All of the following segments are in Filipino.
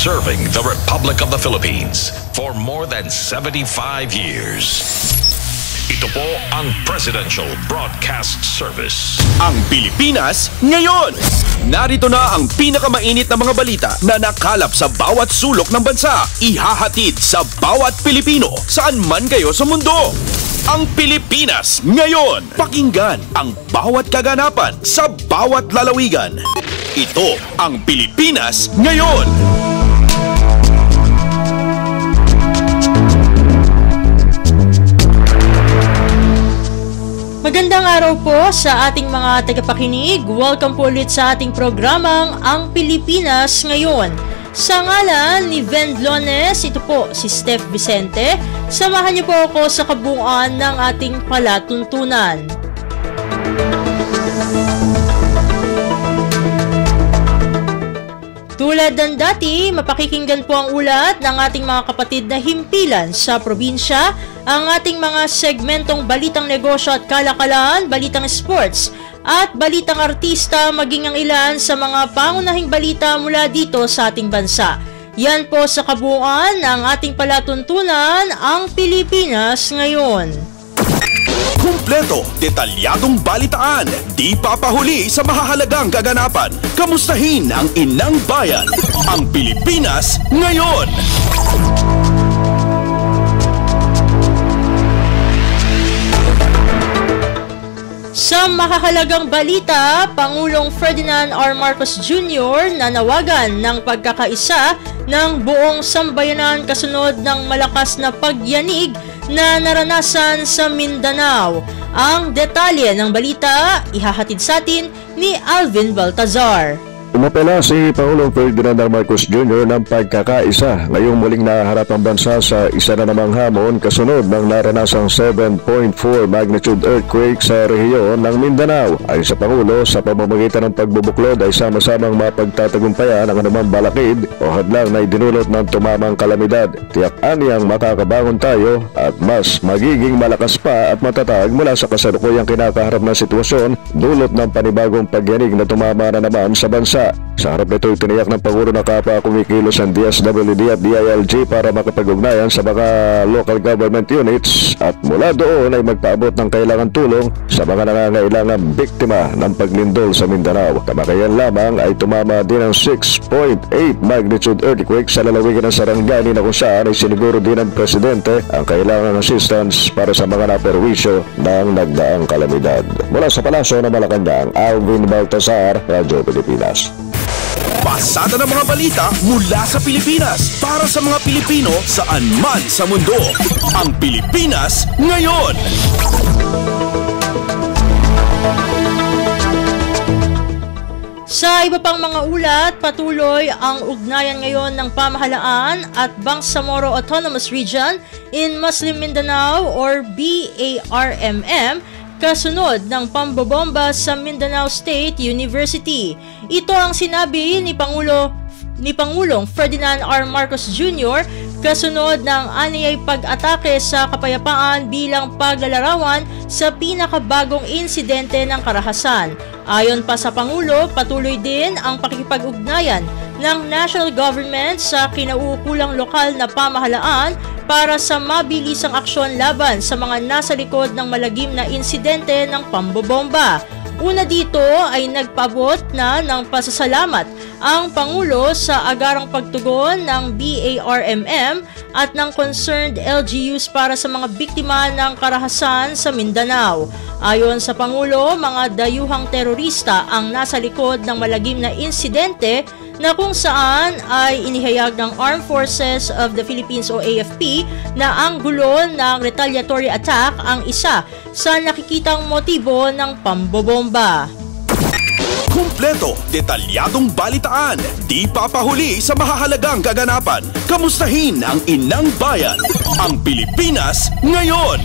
serving the Republic of the Philippines for more than 75 years. Ito po ang Presidential Broadcast Service. Ang Pilipinas ngayon! Narito na ang pinakamainit na mga balita na nakalap sa bawat sulok ng bansa. Ihahatid sa bawat Pilipino saan man kayo sa mundo. Ang Pilipinas ngayon! Pakinggan ang bawat kaganapan sa bawat lalawigan. Ito ang Pilipinas ngayon! Magandang araw po sa ating mga tagapakinig. Welcome po ulit sa ating programang Ang Pilipinas Ngayon. Sa ngalan ni Vendlones, ito po si Steph Vicente. Samahan niyo po ako sa kabuuan ng ating palatuntunan. Tulad ng dati, mapakikinggan po ang ulat ng ating mga kapatid na himpilan sa probinsya, ang ating mga segmentong balitang negosyo at kalakalan, balitang sports, at balitang artista, maging ang ilan sa mga pangunahing balita mula dito sa ating bansa. Yan po sa kabuuan ng ating palatuntunan, ang Pilipinas Ngayon. Kumpleto, detalyadong balitaan, di papahuli sa mahahalagang kaganapan. Kamustahin ang inang bayan, ang Pilipinas Ngayon! Sa mahahalagang balita, Pangulong Ferdinand R. Marcos Jr. nanawagan ng pagkakaisa ng buong sambayanan kasunod ng malakas na pagyanig na naranasan sa Mindanao. Ang detalye ng balita, ihahatid sa atin ni Alvin Baltazar. Umapela si Pangulong Ferdinand R. Marcos Jr. ng pagkakaisa ngayong muling naharap ang bansa sa isa na namang hamon kasunod ng naranasang 7.4 magnitude earthquake sa rehiyon ng Mindanao. Ayon sa Pangulo, sa pamamagitan ng pagbubuklod ay sama-samang mapagtatagumpayan ang anumang balakid o hadlang na idinulot ng tumamang kalamidad. Tiyak aniyang makakabangon tayo at mas magiging malakas pa at matatag mula sa kasalukuyang kinakaharap na sitwasyon dulot ng panibagong pagyanig na tumama na naman sa bansa. Sa harap nito, tiniyak ng Pangulo na kapwa kumikilos ang DSWD at DILG para makapag-ugnayan sa mga local government units at mula doon ay magpaabot ng kailangan tulong sa mga nangangailangang biktima ng paglindol sa Mindanao. Kamakayan lamang ay tumama din ang 6.8 magnitude earthquake sa lalawigan ng Sarangani na kung saan ay siniguro din ng Presidente ang kailangang assistance para sa mga naperwisyo ng nagdaang kalamidad. Mula sa Palasyo ng Malacanang, Alvin Baltazar, Radyo Pilipinas. Pasada ng mga balita mula sa Pilipinas para sa mga Pilipino saan man sa mundo. Ang Pilipinas Ngayon! Sa iba pang mga ulat, patuloy ang ugnayan ngayon ng pamahalaan at Bangsamoro Autonomous Region in Muslim Mindanao or BARMM kasunod ng pambobomba sa Mindanao State University. Ito ang sinabi ni Pangulong Ferdinand R. Marcos Jr. kasunod ng aniyay pag-atake sa kapayapaan bilang paglalarawan sa pinakabagong insidente ng karahasan. Ayon pa sa Pangulo, patuloy din ang pakikipag-ugnayan ng national government sa kinauukulang lokal na pamahalaan para sa mabilisang aksyon laban sa mga nasa likod ng malagim na insidente ng pambobomba. Una dito ay nagpabot na ng pasasalamat ang Pangulo sa agarang pagtugon ng BARMM at ng concerned LGUs para sa mga biktima ng karahasan sa Mindanao. Ayon sa Pangulo, mga dayuhang terorista ang nasa likod ng malagim na insidente na kung saan ay inihayag ng Armed Forces of the Philippines o AFP na ang gulo ng retaliatory attack ang isa sa nakikitang motibo ng pambobomba. Kumpleto, detalyadong balitaan, di papahuli sa mahahalagang kaganapan. Kamustahin ang inang bayan, ang Pilipinas Ngayon!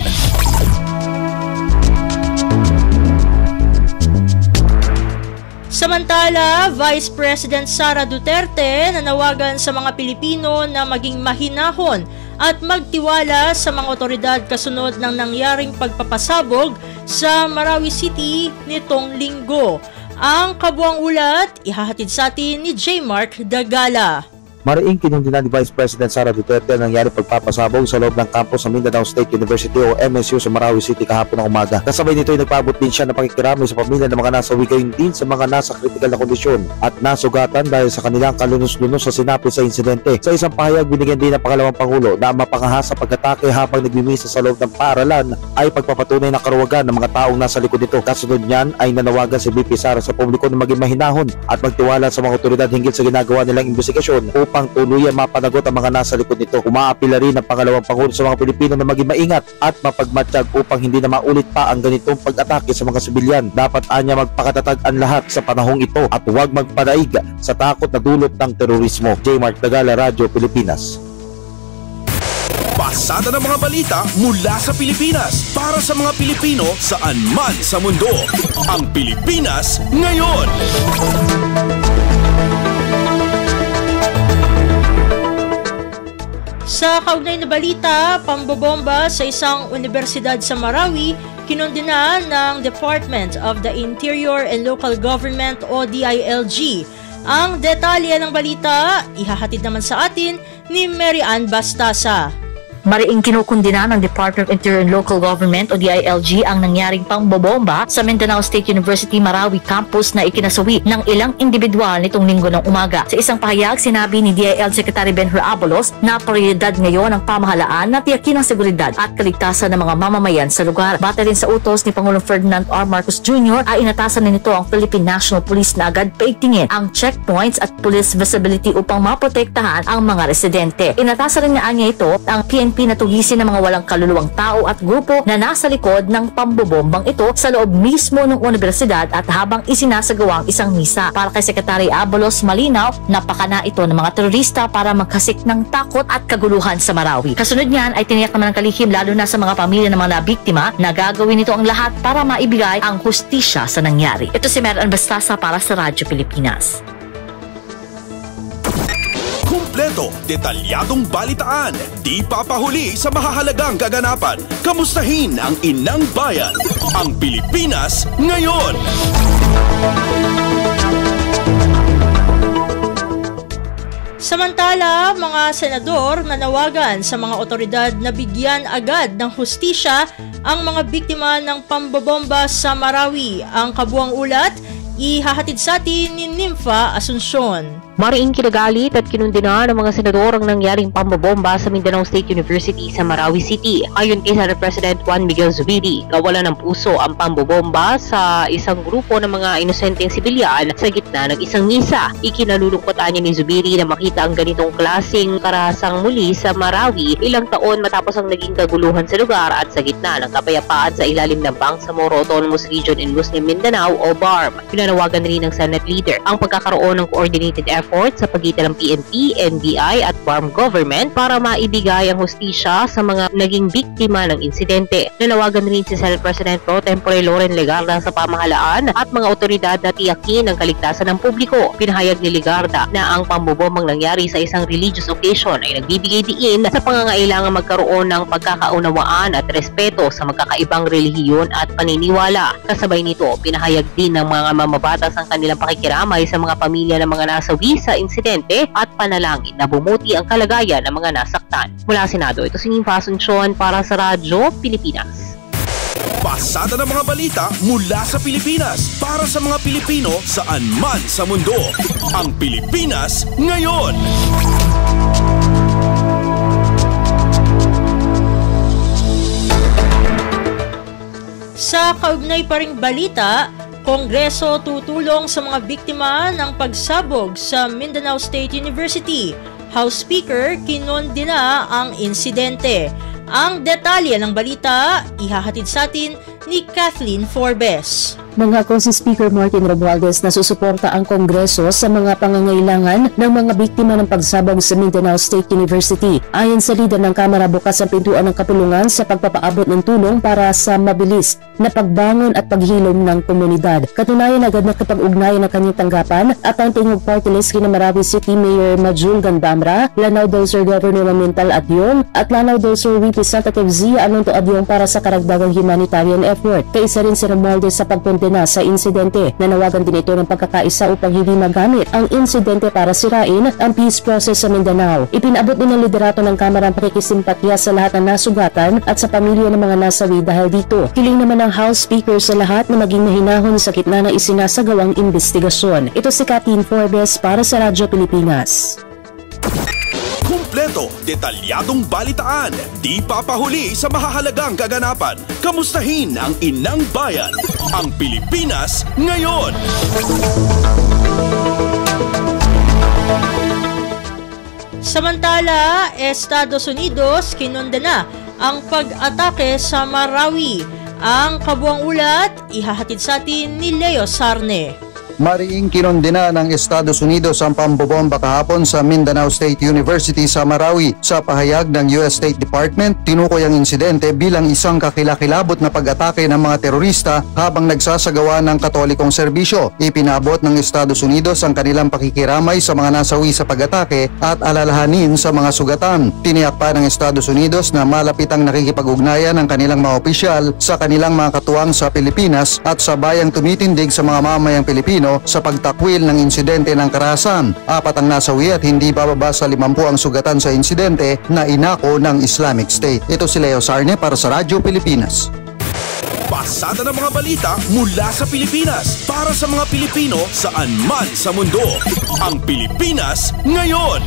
Samantala, Vice President Sara Duterte nanawagan sa mga Pilipino na maging mahinahon at magtiwala sa mga otoridad kasunod ng nangyaring pagpapasabog sa Marawi City nitong linggo. Ang kabuang ulat, ihahatid sa atin ni J. Mark Dagala. Mariing kinundina ni Vice President Sara Duterte ang nangyari pagpapasabog sa loob ng campus ng Mindanao State University o MSU sa Marawi City kahapon ng umaga. Kasabay nito ay nagpaabot din siya ng pakikiramay sa pamilya ng mga nasawi, gayon din sa mga nasa kritikal na kondisyon at nasugatan dahil sa kanilang kalunos-lunos sa sinapit sa insidente. Sa isang pahayag, binigyan din ng pangalawang Pangulo na mapangahas sa pag-atake habang nagmimisa sa loob ng paaralan ay pagpapatunay ng karuwagan ng mga taong nasa likod nito. Kasunod niyan ay nanawagan si VP Sara sa publiko na maging mahinahon at magtiwala sa mga otoridad hinggil sa ginagawa nilang investigasyon upang tuluyan mapanagot ang mga nasa likod nito. Umaapila rin ng pangalawang Pangulo sa mga Pilipino na maging maingat at mapagmatsyag upang hindi na maulit pa ang ganitong pag-atake sa mga sibilyan. Dapat anya magpakatatag ang lahat sa panahong ito at huwag magpadaig sa takot na dulot ng terorismo. J. Mark Tagala, Radyo Pilipinas. Pasada ng mga balita mula sa Pilipinas para sa mga Pilipino saan man sa mundo. Ang Pilipinas Ngayon. Sa kaugnay na balita, pambobomba sa isang universidad sa Marawi, kinundina ng Department of the Interior and Local Government o DILG. Ang detalye ng balita, ihahatid naman sa atin ni Mary Ann Bastasa. Mariing kinukundina ng Department of Interior and Local Government o DILG ang nangyaring pangbobomba sa Mindanao State University Marawi campus na ikinasawi ng ilang individual nitong linggo ng umaga. Sa isang pahayag, sinabi ni DIL Secretary Benhur Abalos na prioridad ngayon ng pamahalaan na tiyakin ang seguridad at kaligtasan ng mga mamamayan sa lugar. Batay rin sa utos ni Pangulong Ferdinand R. Marcos Jr. ay inatasan na nito ang Philippine National Police na agad paigtingin ang checkpoints at police visibility upang maprotektahan ang mga residente. Inatasan rin niya ito ang PNP pinatugisin ng mga walang kaluluwang tao at grupo na nasa likod ng pambobombang ito sa loob mismo ng universidad at habang isinasagawa ang isang misa. Para kay Secretary Abalos, malinaw, napakana ito ng mga terorista para magkasik ng takot at kaguluhan sa Marawi. Kasunod niyan ay tiniyak naman ng kalihim lalo na sa mga pamilya ng mga nabiktima na gagawin nito ang lahat para maibigay ang hustisya sa nangyari. Ito si Mary Ann Bastasa para sa Radyo Pilipinas. Kumpleto, detalyadong balitaan, di papahuli sa mahahalagang kaganapan. Kamustahin ang inang bayan, ang Pilipinas Ngayon. Samantala, mga senador nanawagan sa mga otoridad na bigyan agad ng hustisya ang mga biktima ng pambobomba sa Marawi. Ang kabuang ulat, ihahatid sa atin ni Nympha Asuncion. Mariing kinagalit at kinundina ng mga senador ang nangyaring pambobomba sa Mindanao State University sa Marawi City. Ayon kay Senate President Juan Miguel Zubiri, kawalan ng puso ang pambobomba sa isang grupo ng mga inosenteng sibilyan sa gitna ng isang misa. Ikinalulungkot niya ni Zubiri na makita ang ganitong klaseng karahasang muli sa Marawi ilang taon matapos ang naging kaguluhan sa lugar at sa gitna ng kapayapaan sa ilalim ng Bangsamoro Autonomous Region in Muslim Mindanao o BARM. Pinanawagan rin ng Senate Leader ang pagkakaroon ng coordinated effort sa pagitan ng PNP, NBI at BARM government para maibigay ang hustisya sa mga naging biktima ng insidente. Nanawagan rin si Senate President Pro Tempore Loren Legarda sa pamahalaan at mga otoridad na tiyakin ang kaligtasan ng publiko. Pinahayag ni Legarda na ang pambobombang nangyari sa isang religious occasion ay nagbibigay diin sa pangangailangan magkaroon ng pagkakaunawaan at respeto sa magkakaibang relihiyon at paniniwala. Kasabay nito, pinahayag din ng mga mamabatas ang kanilang pakikiramay sa mga pamilya ng mga nasawi sa insidente at panalangin na bumuti ang kalagayan ng mga nasaktan. Mula Senado, ito si Nympha Asuncion para sa Radyo Pilipinas. Pasada ng mga balita mula sa Pilipinas para sa mga Pilipino saan man sa mundo. Ang Pilipinas Ngayon. Sa kaugnay pa ring balita, Kongreso tutulong sa mga biktima ng pagsabog sa Mindanao State University. House Speaker kinundina ang insidente. Ang detalye ng balita, ihahatid sa atin ni Kathleen Forbes. Mangako si Speaker Martin Romualdez na susuporta ang Kongreso sa mga pangangailangan ng mga biktima ng pagsabog sa Mindanao State University. Ayon sa lider ng Kamara, bukas ang pintuan ng kapulungan sa pagpapaabot ng tulong para sa mabilis na pagbangon at paghilom ng komunidad. Katunayan, agad na kapag-ugnayan ng kanyang tanggapan at ang tingog party list kina Marawi City Mayor Majul Gandamra, Lanao del Sur Governor Mamintal Adyong at Lanao del Sur Representative Zia Alonto Adyong para sa karagdagang humanitarian effort. Kaisa rin si Romualdez sa pagpunta na sa insidente. Nanawagan din ito ng pagkakaisa upang hindi magamit ang insidente para sirain ang peace process sa Mindanao. Ipinabot din ng liderato ng Kamara ang pakikisimpatya sa lahat ng nasugatan at sa pamilya ng mga nasawi dahil dito. Hiling naman ng House Speaker sa lahat na maging mahinahon sa gitna ng isinasagawang investigasyon. Ito si Kathleen Forbes para sa Radyo Pilipinas. Kumpleto, detalyadong balitaan, di papahuli sa mahahalagang kaganapan. Kamustahin ang inang bayan, ang Pilipinas ngayon. Samantala, Estados Unidos kinondena ang pag-atake sa Marawi. Ang kabuang ulat, ihahatid sa atin ni Leo Sarne. Mariing kinondena ng Estados Unidos ang pambobomba kahapon sa Mindanao State University sa Marawi. Sa pahayag ng US State Department, tinukoy ang insidente bilang isang kakilakilabot na pag-atake ng mga terorista habang nagsasagawa ng katolikong serbisyo. Ipinabot ng Estados Unidos ang kanilang pakikiramay sa mga nasawi sa pag-atake at alalahanin sa mga sugatan. Tiniyak pa ng Estados Unidos na malapit ang nakikipag-ugnayan ng kanilang mga opisyal sa kanilang mga katuwang sa Pilipinas at sa bayang tumitindig sa mga mamayang Pilipino sa pagtakwil ng insidente ng karahasan. 4 ang nasawi at hindi bababa sa 50 ang sugatan sa insidente na inako ng Islamic State. Ito si Leo Sarne para sa Radyo Pilipinas. Pasada ng mga balita mula sa Pilipinas para sa mga Pilipino saan man sa mundo. Ang Pilipinas ngayon.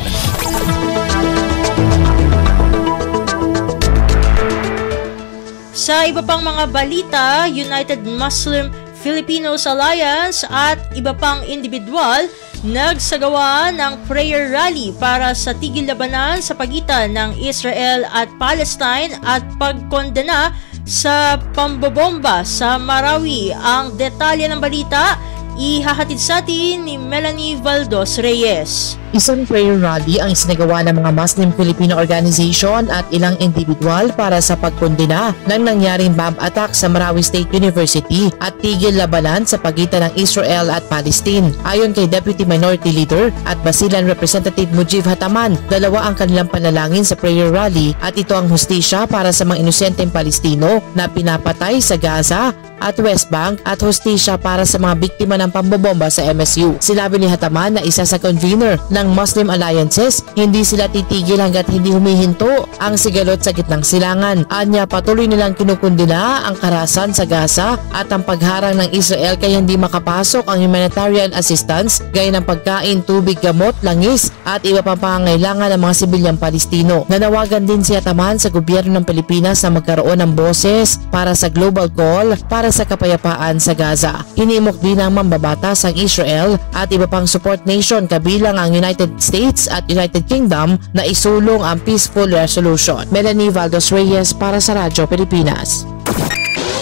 Sa iba pang mga balita, United Muslim Filipinos Alliance at iba pang individual nagsagawa ng prayer rally para sa tigil labanan sa pagitan ng Israel at Palestine at pagkondena sa pambobomba sa Marawi. Ang detalye ng balita ihahatid sa atin ni Melanie Valdos Reyes. Isang prayer rally ang isinagawa ng mga Muslim Filipino Organization at ilang individual para sa pagkondena ng nangyaring bomb attack sa Marawi State University at tigil labanan sa pagitan ng Israel at Palestine. Ayon kay Deputy Minority Leader at Basilan Representative Mujib Hataman, 2 ang kanilang panalangin sa prayer rally at ito ang hustisya para sa mga inosenteng Palestino na pinapatay sa Gaza at West Bank at hustisya para sa mga biktima ng pambobomba sa MSU. Sinabi ni Hataman na isa sa convener ng Muslim Alliances, hindi sila titigil hanggat hindi humihinto ang sigalot sa gitnang silangan. Anya, patuloy nilang kinukundina ang karahasan sa Gaza at ang pagharang ng Israel kaya hindi makapasok ang humanitarian assistance gaya ng pagkain, tubig, gamot, langis at iba pang pangangailangan ng mga sibilyang Palestino. Nanawagan din si Hataman sa gobyerno ng Pilipinas na magkaroon ng boses para sa global call para sa kapayapaan sa Gaza. Hinimok din ng mambabatas ang Israel at iba pang support nation kabilang ang United States at United Kingdom na isulong ang peaceful resolution. Melanie Valdos Reyes para sa Radyo Pilipinas.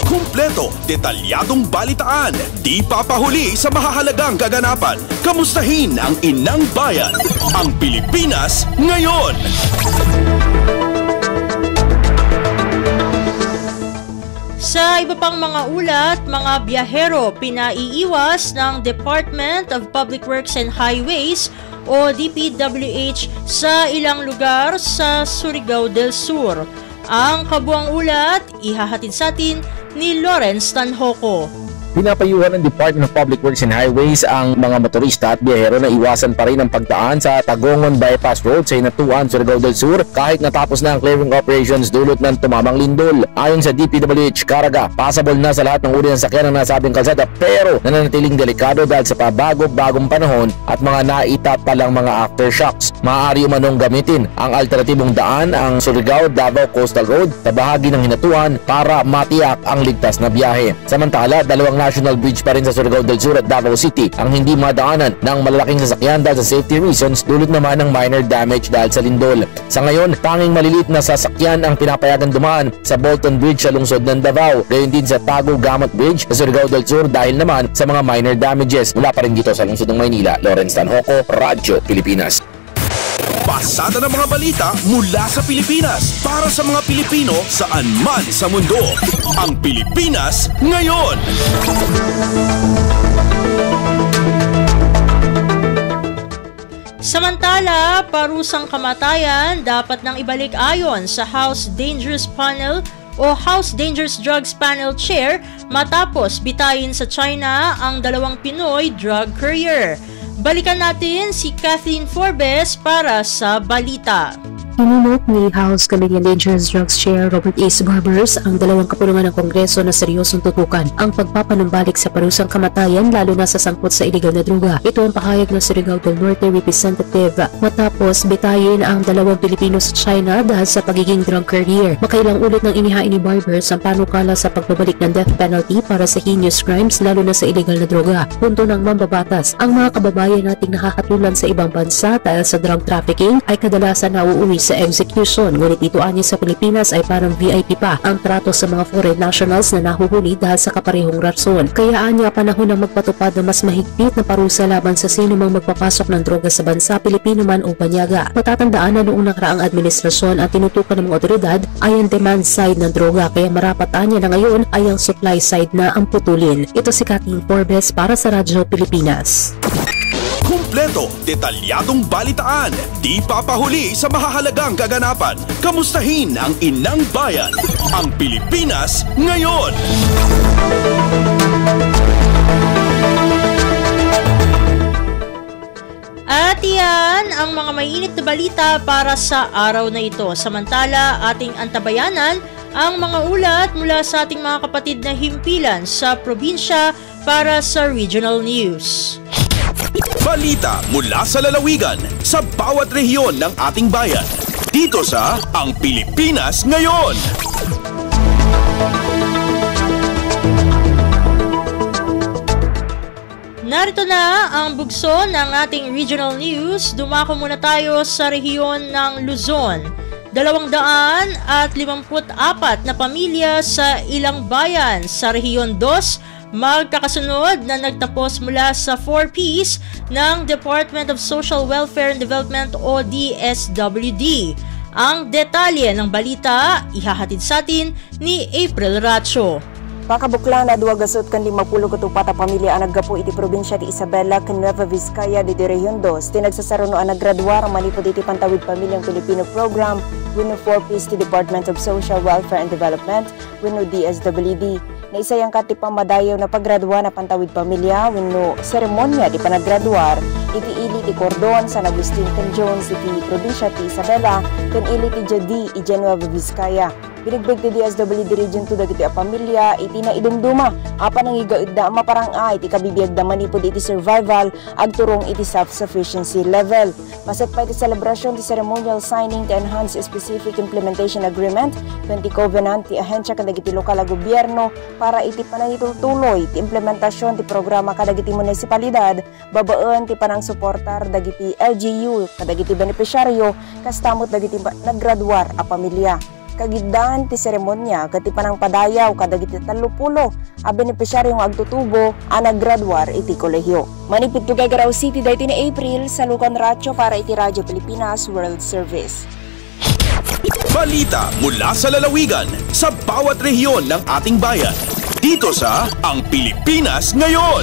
Kumpleto, detalyadong balitaan, di papahuli sa mahahalagang kaganapan. Kamustahin ang inang bayan, ang Pilipinas ngayon. Sa iba pang mga ulat, mga biyahero pinaiiwas ng Department of Public Works and Highways o DPWH sa ilang lugar sa Surigao del Sur. Ang kabuang ulat, ihahatid sa atin ni Lawrence Tanhoco. Pinapayuhan ng Department of Public Works and Highways ang mga motorista at biyahero na iwasan pa rin ang pagdaan sa Tagongon Bypass Road sa Hinatuan, Surigao del Sur kahit natapos na ang clearing operations dulot ng tumamang lindol. Ayon sa DPWH Caraga, passable na sa lahat ng uri ng sakyan ng nasabing kalsada pero nananatiling delikado dahil sa pabago-bagong panahon at mga naitatalang mga aftershocks. Maaari umanong gamitin ang alternatibong daan ang Surigao-Davao Coastal Road sa bahagi ng Hinatuan para matiyak ang ligtas na biyahe. Samantala, 2 national bridge pa rin sa Surigao del Sur at Davao City ang hindi madaanan ng malalaking sasakyan dahil sa safety reasons dulot naman ng minor damage dahil sa lindol. Sa ngayon, tanging maliliit na sasakyan ang pinapayagan dumaan sa Bolton Bridge sa lungsod ng Davao. Gayon din sa Tago-Gamat Bridge sa Surigao del Sur dahil naman sa mga minor damages. Mula pa rin dito sa lungsod ng Maynila, Lawrence Tanhoco, Radyo Pilipinas. Pasada ng mga balita mula sa Pilipinas para sa mga Pilipino saan man sa mundo. Ang Pilipinas ngayon. Samantala, parusang kamatayan dapat nang ibalik ayon sa House Dangerous Panel o House Dangerous Drugs Panel Chair matapos bitayin sa China ang 2 Pinoy drug courier. Balikan natin si Kathleen Forbes para sa balita. Inunok ni House Committee on Dangerous Drugs Chair Robert A. Barbers ang 2 kapulungan ng Kongreso na seryosong tutukan ang pagpapanumbalik sa parusang kamatayan lalo na sa sangkot sa iligal na droga. Ito ang pahayag ng Surigao del Norte Representative matapos bitayin ang 2 Pilipino sa China dahil sa pagiging drug courier. Makailang ulit nang inihain ni Barbers ang panukala sa pagbabalik ng death penalty para sa heinous crimes lalo na sa iligal na droga. Punto ng mambabatas, ang mga kababayan nating nakakatulan sa ibang bansa dahil sa drug trafficking ay kadalasan nauuwi sa execution, ngunit ito anya sa Pilipinas ay parang VIP pa ang trato sa mga foreign nationals na nahuhuli dahil sa kaparehong rason. Kaya anya panahon ng magpatupad ng mas mahigpit na parusa laban sa sino mang magpapasok ng droga sa bansa, Pilipino man o banyaga. Matatandaan na noong nakaraang administrasyon ang tinutukan ng mga otoridad ay ang demand side ng droga, kaya marapat anya na ngayon ay ang supply side na ang putulin. Ito si Kathleen Forbes para sa Radyo Pilipinas. Kumpleto, detalyadong balitaan, di papahuli sa mahahalagang kaganapan. Kamustahin ang inang bayan, ang Pilipinas ngayon. At yan ang mga mainit na balita para sa araw na ito. Samantala, ating antabayanan ang mga ulat mula sa ating mga kapatid na himpilan sa probinsya para sa Regional News. Balita mula sa lalawigan sa bawat rehiyon ng ating bayan. Dito sa Ang Pilipinas Ngayon. Narito na ang bugso ng ating Regional News. Dumako muna tayo sa rehiyon ng Luzon. 254 na pamilya sa ilang bayan sa Rehiyon 2 magkakasunod na nagtapos mula sa 4 Ps ng Department of Social Welfare and Development o DSWD. Ang detalye ng balita ihahatid sa atin ni April Racho. Pakabukla na 2 kan 54 pamilya ang naggapo iti probinsya di Isabela ken Nueva Vizcaya di Rehiyon 2 tinagsasaruno ang naggraduar manipod iti Pantawid Pamilyang Pilipino Program wenno 4 Ps ti Department of Social Welfare and Development wenno DSWD. Na isa yung katipang madayaw na paggraduar na Pantawid Pamilya wenno seremonya di panaggraduar iti ili ti Cordon San Agustin ken Jones iti probinsya ti Isabela ken ili ti Jodi i Nueva Vizcaya. Binigbig ti DSWD Region 2 dagiti a pamilya iti na idumduma apan ang igaudda maparang iti kabibiyag da manipod iti survival agturong iti self-sufficiency level. Masat pa iti celebration ti ceremonial signing ti Enhanced Specific Implementation Agreement 20 Covenant ti ahensya kadagiti lokal a gobyerno para iti panangitutuloy ti implementasyon ti programa kadagiti munisipalidad babaan ti panang suportar dagiti LGU kadagiti benepisyaryo kastamot dagiti naggraduar a pamilya. Kagidaan ti seremonya kati panang padayaw kadagiti 30 a benepisyaryo nga agtutubo a naggraduar iti kolehyo. Manipid to Gagaraw City dayti ni April sa Lucan Racho para iti Radyo Pilipinas World Service. Balita mula sa lalawigan sa bawat rehiyon ng ating bayan. Dito sa Ang Pilipinas Ngayon.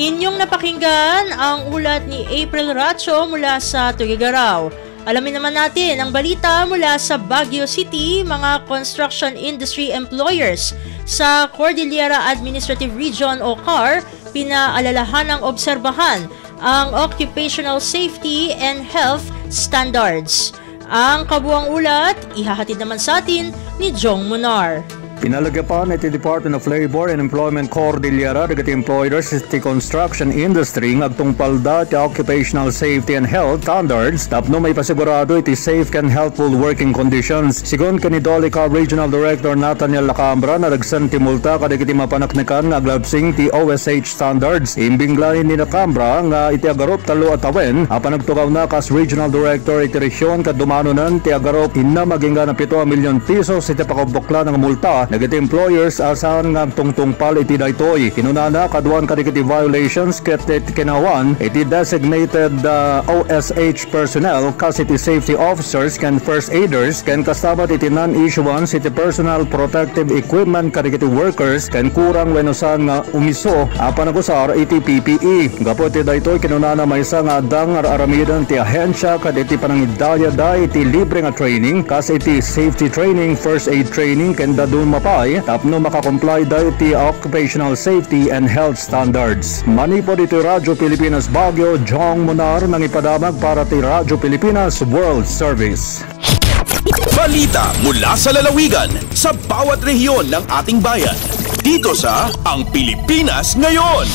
Inyong napakinggan ang ulat ni April Racho mula sa Tugigaraw. Alamin naman natin ang balita mula sa Baguio City, mga construction industry employers sa Cordillera Administrative Region o CAR, pinaalalahanang obserbahan ang occupational safety and health standards. Ang kabuang ulat, ihahatid naman sa atin ni Jong Munar. Pinalagapan iti Department of Labor and Employment Cordillera dagiti employers iti construction industry ngagtungpalda ti occupational safety and health standards tapno may pasigurado iti safe and healthful working conditions. Sigon kani Dolica Regional Director Nathaniel Lacambra na dagsan ti multa kadagiti mapanaknekan nga aglabsing ti OSH standards. Imbinglain ni Lacambra nga iti agarop talo at awen apan nagtukaw na kas Regional Director iti Region kadumanonan ti agarop hinna magingga na 7 milyon pesos iti pakabukla ng multa Nagiti employers asahan nga tungtungpal iti daytoy. Kinunana kaduan kadagiti violations ket kinawan iti designated OSH personnel kas iti safety officers ken first aiders ken kasabat iti non-issuance iti personal protective equipment kadagiti workers ken kurang wenusan nga umiso panagusar iti PPE. Gapo iti daytoy kinunana maysa nga adang aramidan ti ahensya kad iti panangidaya iti libre nga training kas iti safety training, first aid training ken dadun mapay tapno makakomply da iti occupational safety and health standards. Manipod iti Radyo Pilipinas Baguio, Jong Munar nang ipadamag para ti Radyo Pilipinas World Service. Balita mula sa lalawigan sa bawat rehiyon ng ating bayan. Dito sa Ang Pilipinas Ngayon.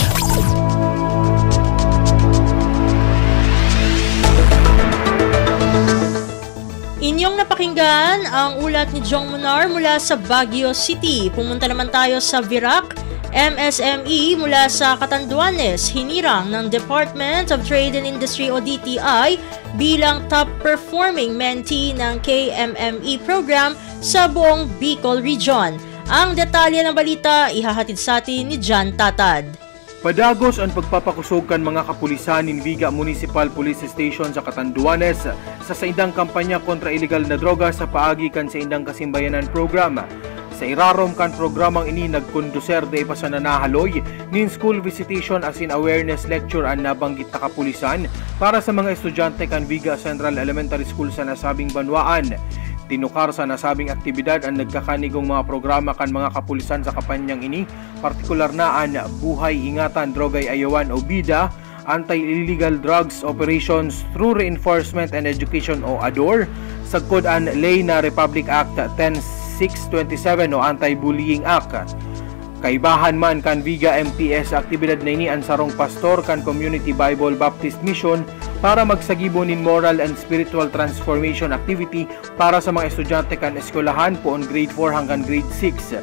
Inyong napakinggan ang ulat ni Jong Munar mula sa Baguio City. Pumunta naman tayo sa Virac. MSME mula sa Catanduanes, hinirang ng Department of Trade and Industry o DTI bilang top performing mentee ng KMME program sa buong Bicol Region. Ang detalye ng balita ihahatid sa atin ni John Tatad. Padagos ang pagpapakusog kan mga kapulisan in Viga Municipal Police Station sa Catanduanes sa saindang kampanya kontra illegal na droga sa paagi kan sa indang kasimbayanan program. Sa irarom kan programang ini nagkonduser de pa sa nanahaloy nin school visitation as in awareness lecture ang nabanggit na kapulisan para sa mga estudyante kan Viga Central Elementary School sa nasabing banwaan. Tinukar sa nasabing aktibidad ang nagkakanigong mga programa kan mga kapulisan sa kampanyang ini, partikular na ang Buhay Ingatan Drogay Ayawan o BIDA, Anti-Illegal Drugs Operations Through Reinforcement and Education o ADOR, sagkod ang Ley na Republic Act 10627 o Anti-Bullying Act. Kaibahan man kan Viga MPS aktibidad na ini ang sarong pastor kan Community Bible Baptist Mission para magsagibo nin moral and spiritual transformation activity para sa mga estudyante kan eskwelahan poon grade 4 hanggang grade 6.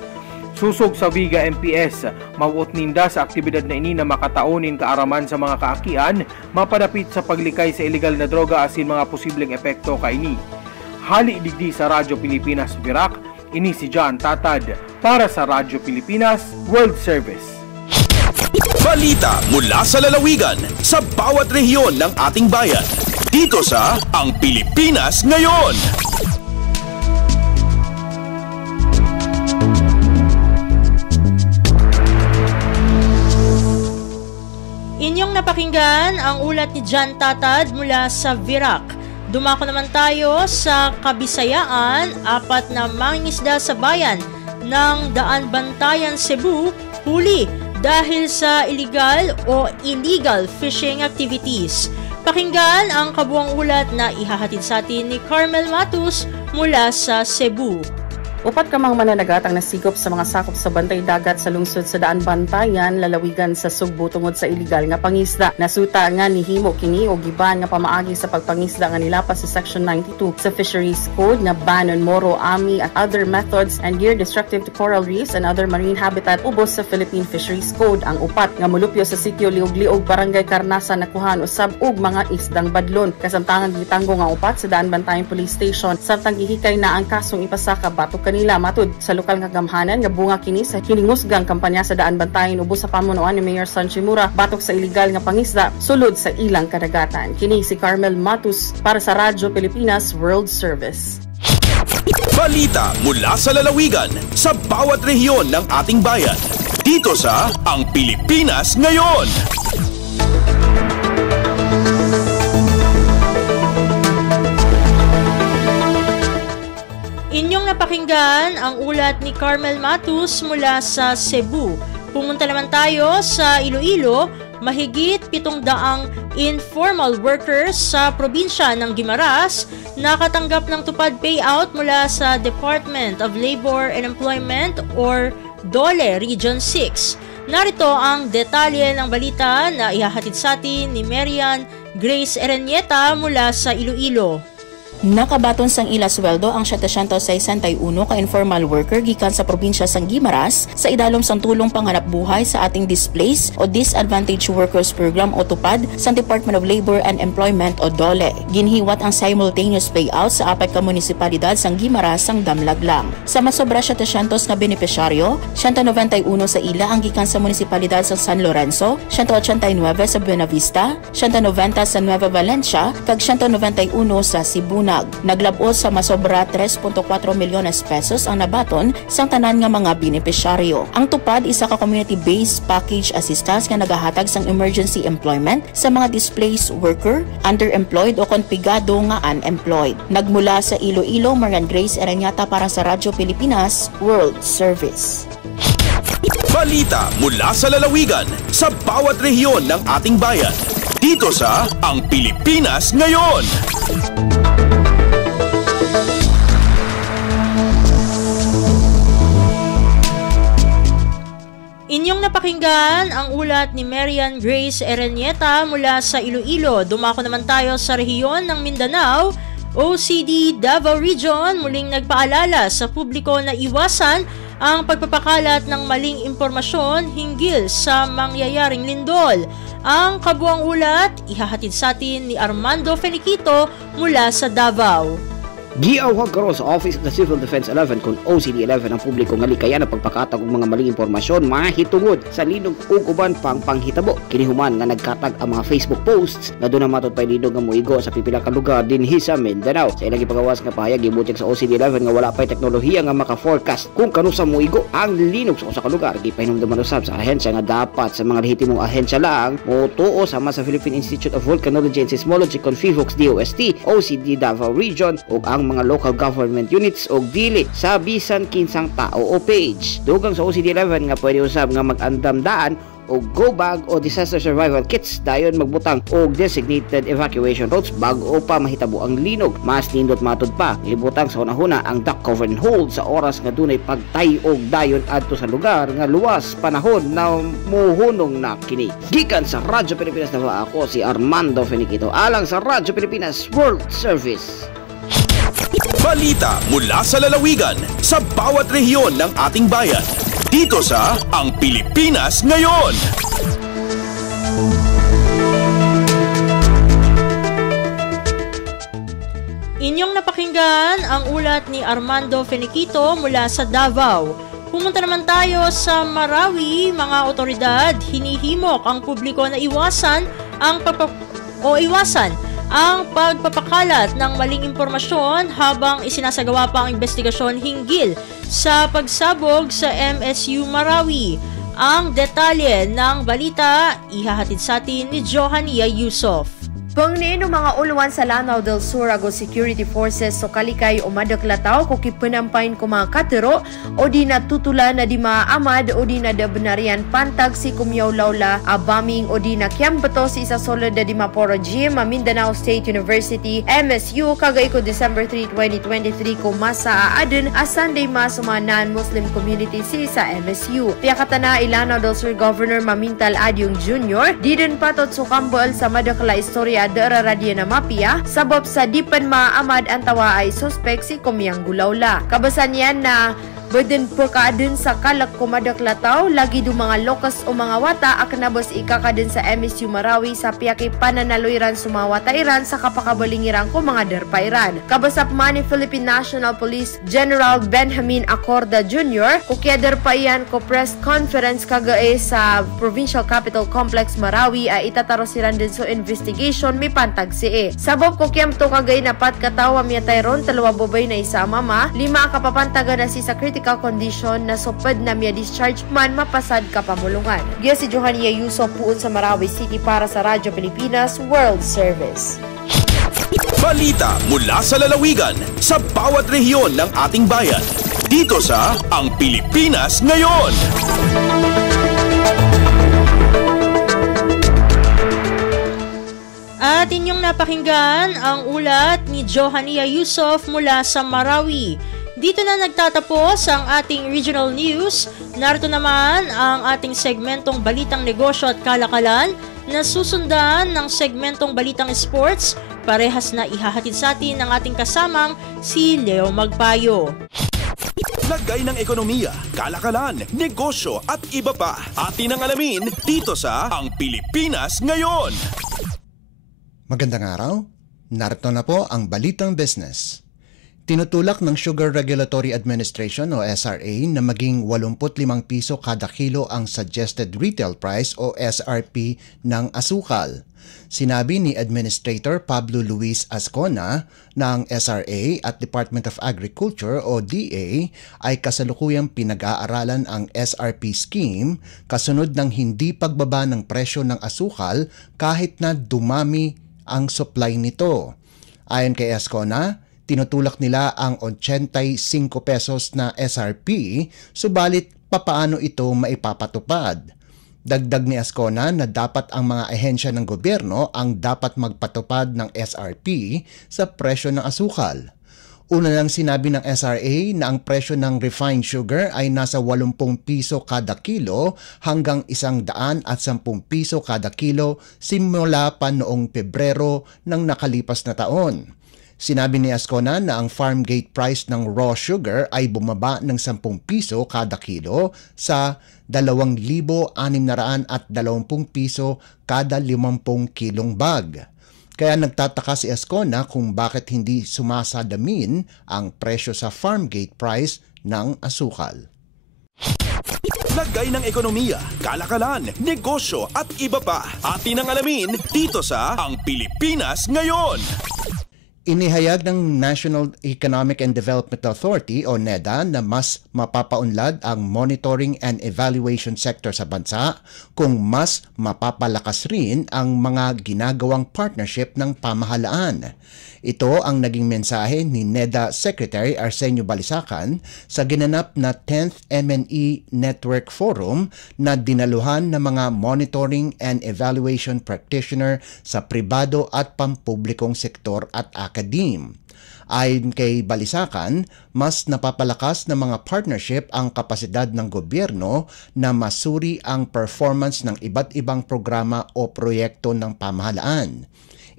Susog sa Viga MPS, mauot ninda sa aktibidad na ini na makataunin kaaraman sa mga kaakian, mapadapit sa paglikay sa illegal na droga asin mga posibleng epekto kaini. Hali digdi sa Radyo Pilipinas Virac, ini si John Tatad para sa Radyo Pilipinas World Service. Balita mula sa lalawigan sa bawat rehiyon ng ating bayan. Dito sa Ang Pilipinas Ngayon. Inyong napakinggan ang ulat ni John Tatad mula sa Virac. Dumako naman tayo sa Kabisayaan, 4 na mangingisda sa bayan ng Daan Bantayan, Cebu, huli dahil sa illegal fishing activities. Pakinggan ang kabuang ulat na ihahatid sa atin ni Carmel Matus mula sa Cebu. 4 ka mga mananagat ang nasikop sa mga sakop sa bantay dagat sa lungsod sa Daan Bantayan, lalawigan sa Sugbo tungod sa illegal nga pangisda. Nasuta nga ni himo kini o giban nga pamaagi sa pagpangisda nga nilapas sa Section 92 sa Fisheries Code nga ban on moro, ami at other methods and gear destructive to coral reefs and other marine habitat ubos sa Philippine Fisheries Code. Ang 4 nga mulupyo sa sitio Liog-Liog, Barangay Karnasan nakuhan usab og mga isdang badlon. Kasamtangan gitanggo nga 4 sa Daan Bantayan Police Station samtang gihikay na ang kasong ipasaka batok kanila matud sa lokal nga gamhanan nga bunga kini sa hiningusgang kampanya sa Daan Bantayan ubos sa pamunuan ni Mayor San Chimura batok sa illegal nga pangisda sulod sa ilang kadagatan. Kini si Carmel Matus para sa Radyo Pilipinas World Service. Balita mula sa lalawigan sa bawat rehiyon ng ating bayan. Dito sa Ang Pilipinas Ngayon. Inyong napakinggan ang ulat ni Carmel Matus mula sa Cebu. Pumunta naman tayo sa Iloilo, mahigit 700 informal workers sa probinsya ng Guimaras nakatanggap ng tupad payout mula sa Department of Labor and Employment or DOLE Region 6. Narito ang detalye ng balita na ihahatid sa atin ni Marian Grace Erenieta mula sa Iloilo. Nakabaton sang ila sweldo ang 761 ka informal worker gikan sa probinsya sang Guimaras sa idalom sang tulong panghanap buhay sa ating Displaced o Disadvantaged Workers Program o tupad sa Department of Labor and Employment o DOLE. Ginhiwat ang simultaneous payout sa apat ka munisipalidad sang Guimaras sang damlag lang. Sa masobra 700 nga benepisyaryo, 191 sa ila ang gikan sa munisipalidad sa San Lorenzo, 189 sa Buenavista, 190 sa Nueva Valencia, kag 191 sa Sibuna. Naglabos sa masobra 3.4 milyones pesos ang nabaton sang tanan nga mga benepisyaryo. Ang tupad isa ka community-based package assistance nga nagahatag sang emergency employment sa mga displaced worker, underemployed o konpigado nga unemployed. Nagmula sa Iloilo, Marian Grace Ereñata para sa Radyo Pilipinas World Service. Balita mula sa lalawigan sa bawat rehiyon ng ating bayan. Dito sa Ang Pilipinas Ngayon. Inyong napakinggan ang ulat ni Marian Grace Ereñeta mula sa Iloilo. Dumako naman tayo sa rehiyon ng Mindanao. OCD Davao Region muling nagpaalala sa publiko na iwasan ang pagpapakalat ng maling impormasyon hinggil sa mangyayaring lindol. Ang kabuang ulat ihahatid sa atin ni Armando Feniquito mula sa Davao. Giawhag karon sa Office of the Civil Defense 11 kung OCD-11 ang publiko nga likayan na pagpakatag og mga maling impormasyon mahitungod sa linog ug uban pang panghitabo. Kinihuman nga nagkatag ang mga Facebook posts nga doon na matod pa linog nga muigo sa pipila ka lugar dinhi sa Mindanao. Sa ilang ipagawas nga pahayag gibutyag sa OCD-11 nga wala pay teknolohiya nga maka-forecast kung kanu sa muigo ang linog sa usa ka lugar. Gipahinumduman usab sa ahensya nga dapat sa mga lehitimong ahensya lang motuo sama sa Philippine Institute of Volcanology and Seismology kon PHIVOLCS DOST, OCD Davao Region ug ang mga local government units o dili sa bisan kinsang tao o page. Dugang sa OCD-11 nga pwede usab nga mag-andamdaan o go bag o disaster survival kits dayon magbutang og designated evacuation routes bago pa mahitabo ang linog. Mas nindot matod pa libutang sa unahuna ang duck cover and hold sa oras nga dunay pagtayog dayon adto sa lugar nga luwas panahon na muhunong na kini. Gikan sa Radyo Pilipinas na ako si Armando Feniquito alang sa Radyo Pilipinas World Service. Balita mula sa lalawigan sa bawat rehiyon ng ating bayan. Dito sa Ang Pilipinas Ngayon. Inyong napakinggan ang ulat ni Armando Feniquito mula sa Davao. Pumunta naman tayo sa Marawi. Mga otoridad, hinihimok ang publiko na iwasan ang pagpapakalat ng maling impormasyon habang isinasagawa pa ang investigasyon hinggil sa pagsabog sa MSU Marawi. Ang detalye ng balita ihahatid sa atin ni Johania Yusuf. Pangniino mga uluan sa Lanao del Sur ago security forces so kalikay o madaklataw ko kipanampain ko mga katero o di natutula na di maamad o di na dabenarian pantag si kumyaw lawla abaming o di na kiambato si isa solid di maporo gym Mindanao State University MSU kagay ko December 3, 2023 ko masa aadun a Sunday mas mga non-Muslim community si sa MSU. Piyakatana Lanao del Sur Governor Mamintal Adyong Jr. di din patot sukambol sa madakla istorya dara radya na mapia sabab sa dipan maamad ang tawa ay suspek si Kumyang Gulawla. Kabasan yan na Burden pagkaadun sa kalak kumadaklataw, lagi do mga lokas o mga wata akanabos ikakadun sa MSU Marawi sa piyaki pananaloiran sumawatairan sa kapakabalingiran ko mga derpairan. Kabasap man ni Philippine National Police General Benjamin Acorda Jr. kukya derpayan ko press conference kagae sa Provincial Capital Complex Marawi ay itataro-siran din so investigation may pantag si Sabab kukyam to kagae na pat katawa miya tayron talawa bobay na isa mama, 5 kapapantaga na si sa critical condition na sopad na miya discharge man mapasad ka pamulungan. Giya si Johania Yusuf puun sa Marawi City para sa Radyo Pilipinas World Service. Balita mula sa lalawigan sa bawat rehiyon ng ating bayan. Dito sa Ang Pilipinas Ngayon. At inyong napakinggan ang ulat ni Johania Yusuf mula sa Marawi. Dito na nagtatapos ang ating regional news. Narito naman ang ating segmentong Balitang Negosyo at Kalakalan na susundan ng segmentong Balitang Sports, Parehas na ihahatid sa atin ng ating kasamang si Leo Magpayo. Lagay ng ekonomiya, kalakalan, negosyo at iba pa. Atin ang alamin dito sa Ang Pilipinas Ngayon. Magandang araw. Narito na po ang Balitang Business. Tinutulak ng Sugar Regulatory Administration o SRA na maging 85 piso kada kilo ang suggested retail price o SRP ng asukal. Sinabi ni Administrator Pablo Luis Ascona na ang SRA at Department of Agriculture o DA ay kasalukuyang pinag-aaralan ang SRP scheme kasunod ng hindi pagbaba ng presyo ng asukal kahit na dumami ang supply nito. Ayon kay Ascona, tinutulak nila ang 85 pesos na SRP, subalit papaano ito maipapatupad? Dagdag ni Ascona na dapat ang mga ahensya ng gobyerno ang dapat magpatupad ng SRP sa presyo ng asukal. Una lang sinabi ng SRA na ang presyo ng refined sugar ay nasa 80 piso kada kilo hanggang 110 piso kada kilo simula pa noong Pebrero ng nakalipas na taon. Sinabi ni Ascona na ang farm gate price ng raw sugar ay bumaba ng 10 piso kada kilo sa 2,620 piso kada 50 kilong bag. Kaya nagtataka si Ascona kung bakit hindi sumasadamin ang presyo sa farm gate price ng asukal. Lagay ng ekonomiya, kalakalan, negosyo at iba pa. Atin ang alamin dito sa Ang Pilipinas Ngayon. Inihayag ng National Economic and Development Authority o NEDA na mas mapapaunlad ang monitoring and evaluation sector sa bansa kung mas mapapalakas rin ang mga ginagawang partnership ng pamahalaan. Ito ang naging mensahe ni NEDA Secretary Arsenio Balisacan sa ginanap na 10th MNE Network Forum na dinaluhan ng mga monitoring and evaluation practitioner sa pribado at pampublikong sektor at academe. Ayon kay Balisacan, mas napapalakas ng mga partnership ang kapasidad ng gobyerno na masuri ang performance ng iba't ibang programa o proyekto ng pamahalaan.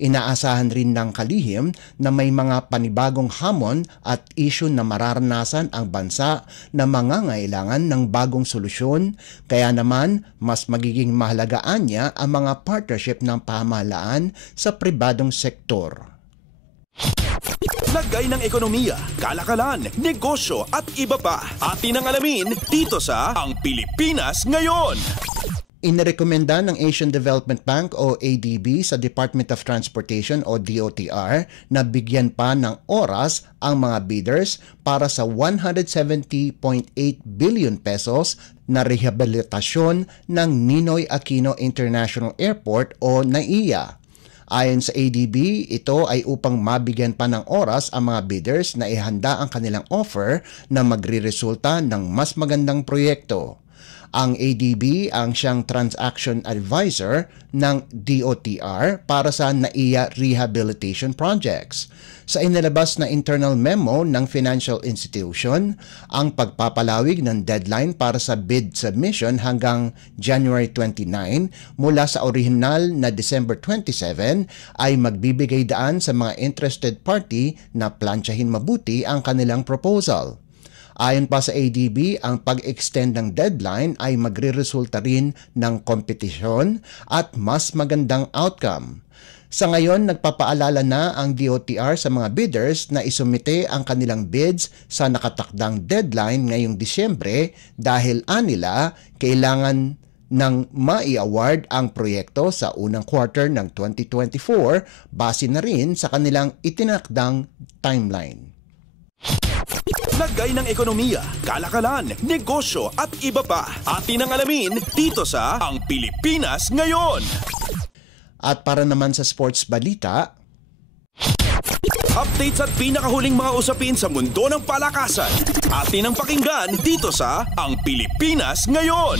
Inaasahan rin ng kalihim na may mga panibagong hamon at isyu na mararanasan ang bansa na mangangailangan ng bagong solusyon, kaya naman mas magiging mahalagaan niya ang mga partnership ng pamahalaan sa pribadong sektor. Lagay ng ekonomiya, kalakalan, negosyo at iba pa. Atin ang alamin dito sa Ang Pilipinas Ngayon. Inirekomenda ng Asian Development Bank o ADB sa Department of Transportation o DOTR na bigyan pa ng oras ang mga bidders para sa 170.8 billion pesos na rehabilitasyon ng Ninoy Aquino International Airport o NAIA. Ayon sa ADB, ito ay upang mabigyan pa ng oras ang mga bidders na ihanda ang kanilang offer na magriresulta ng mas magandang proyekto. Ang ADB ang siyang transaction advisor ng DOTR para sa NAIA rehabilitation projects. Sa inilabas na internal memo ng financial institution, ang pagpapalawig ng deadline para sa bid submission hanggang January 29 mula sa orihinal na December 27 ay magbibigay daan sa mga interested party na plansyahin mabuti ang kanilang proposal. Ayon pa sa ADB, ang pag-extend ng deadline ay magreresulta rin ng kompetisyon at mas magandang outcome. Sa ngayon, nagpapaalala na ang DOTR sa mga bidders na isumite ang kanilang bids sa nakatakdang deadline ngayong Disyembre dahil anila kailangan ng mai-award ang proyekto sa unang quarter ng 2024 base na rin sa kanilang itinakdang timeline. Lagay ng ekonomiya, kalakalan, negosyo at iba pa. Atin ang alamin dito sa Ang Pilipinas Ngayon. At para naman sa sports balita, Updates at pinakahuling mga usapin sa mundo ng palakasan. Atin ang pakinggan dito sa Ang Pilipinas Ngayon.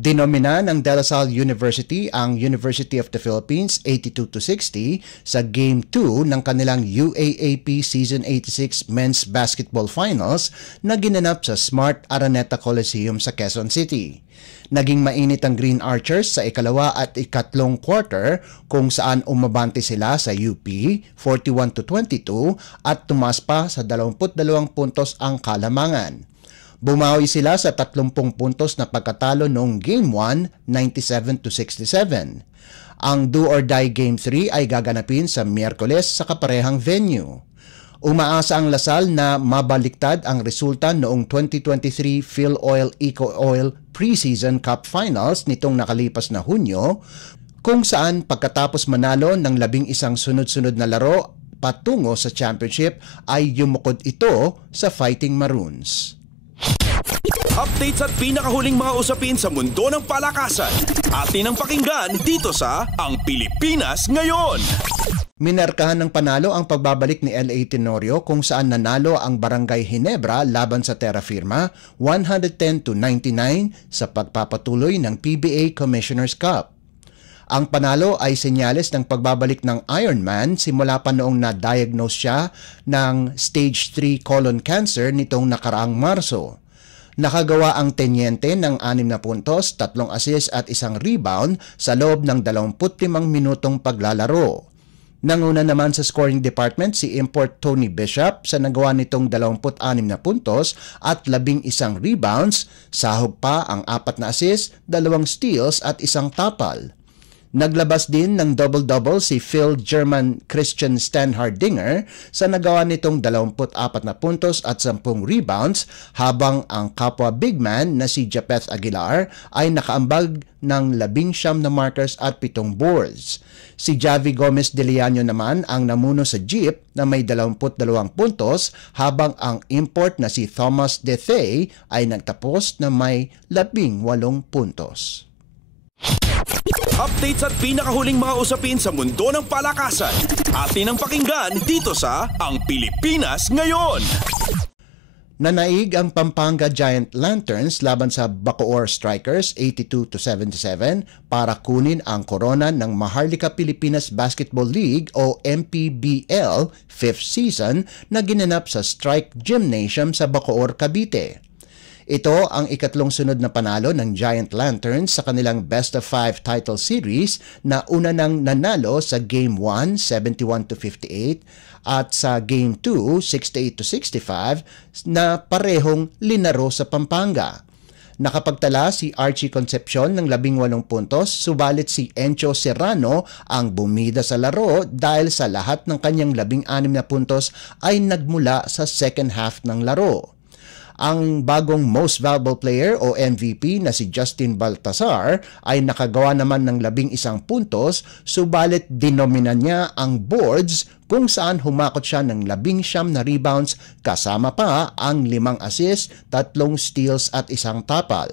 Dinomina ng De La Salle University ang University of the Philippines 82-60 sa Game 2 ng kanilang UAAP Season 86 Men's Basketball Finals na ginanap sa Smart Araneta Coliseum sa Quezon City. Naging mainit ang Green Archers sa ikalawa at ikatlong quarter kung saan umabante sila sa UP 41-22 at tumas pa sa 22 puntos ang kalamangan. Bumawi sila sa 30 puntos na pagkatalo noong Game 1, 97-67. Ang do or die Game 3 ay gaganapin sa Miyerkules sa kaparehang venue. Umaasa ang Lasal na mabaliktad ang resulta noong 2023 PhilOil Eco Oil Preseason Cup Finals nitong nakalipas na Hunyo, kung saan pagkatapos manalo ng 11 sunod-sunod na laro patungo sa championship ay yumukod ito sa Fighting Maroons. Updates at pinakahuling mga usapin sa mundo ng palakasan. Atin ang pakinggan dito sa Ang Pilipinas Ngayon. Minarkahan ng panalo ang pagbabalik ni L.A. Tenorio kung saan nanalo ang Barangay Ginebra laban sa Terra Firma 110-99 sa pagpapatuloy ng PBA Commissioner's Cup. Ang panalo ay senyales ng pagbabalik ng Ironman simula pa noong na-diagnose siya ng stage 3 colon cancer nitong nakaraang Marso. Nakagawa ang tenyente ng 6 na puntos, 3 assist at 1 rebound sa loob ng 25 minutong paglalaro. Nanguna naman sa scoring department si import Tony Bishop sa nagawa nitong 26 na puntos at 11 rebounds, sahog pa ang 4 na assist, 2 steals at 1 tapal. Naglabas din ng double-double si Phil German Christian Stanhardinger sa nagawa nitong 24 na puntos at 10 rebounds, habang ang kapwa big man na si Japeth Aguilar ay nakaambag ng 19 na markers at 7 boards. Si Javi Gomez de Leano naman ang namuno sa Jeep na may 22 puntos, habang ang import na si Thomas Dethay ay nagtapos na may 18 puntos. Updates at pinakahuling mga usapin sa mundo ng palakasan. Atin ang pakinggan dito sa Ang Pilipinas Ngayon. Nanaig ang Pampanga Giant Lanterns laban sa Bacoor Strikers 82-77 para kunin ang korona ng Maharlika Pilipinas Basketball League o MPBL 5th season na ginanap sa Strike Gymnasium sa Bacoor, Cavite. Ito ang ikatlong sunod na panalo ng Giant Lanterns sa kanilang Best of 5 title series na una nang nanalo sa Game 1, 71-58 at sa Game 2, 68-65 na parehong linaro sa Pampanga. Nakapagtala si Archie Concepcion ng 18 puntos, subalit si Encho Serrano ang bumida sa laro dahil sa lahat ng kanyang 16 na puntos ay nagmula sa second half ng laro. Ang bagong Most Valuable Player o MVP na si Justin Baltasar ay nakagawa naman ng 11 puntos, subalit dinominan niya ang boards kung saan humakot siya ng 19 na rebounds kasama pa ang 5 assists, 3 steals at 1 tapal.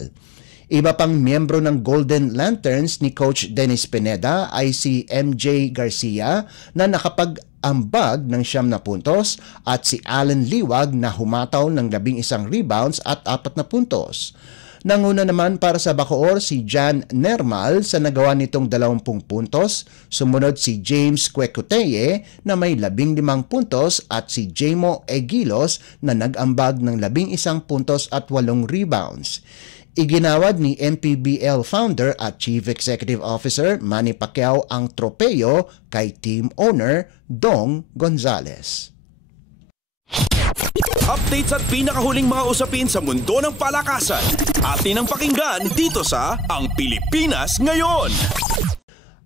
Iba pang miyembro ng Golden Lanterns ni Coach Dennis Pineda ay si MJ Garcia na nakapag-ambag ng 9 na puntos at si Allen Liwag na humataw ng 11 rebounds at 4 na puntos. Nanguna naman para sa Bacoor si Jan Nermal sa nagawa nitong 20 puntos, sumunod si James Quecuteye na may 15 puntos at si Jamo Egilos na nag-ambag ng 11 puntos at 8 rebounds. Iginawad ni MPBL founder at Chief Executive Officer Manny Pacquiao ang tropeyo kay team owner Dong Gonzalez. Updates at pinakahuling mga usapin sa mundo ng palakasan. Atin ang pakinggan dito sa Ang Pilipinas Ngayon.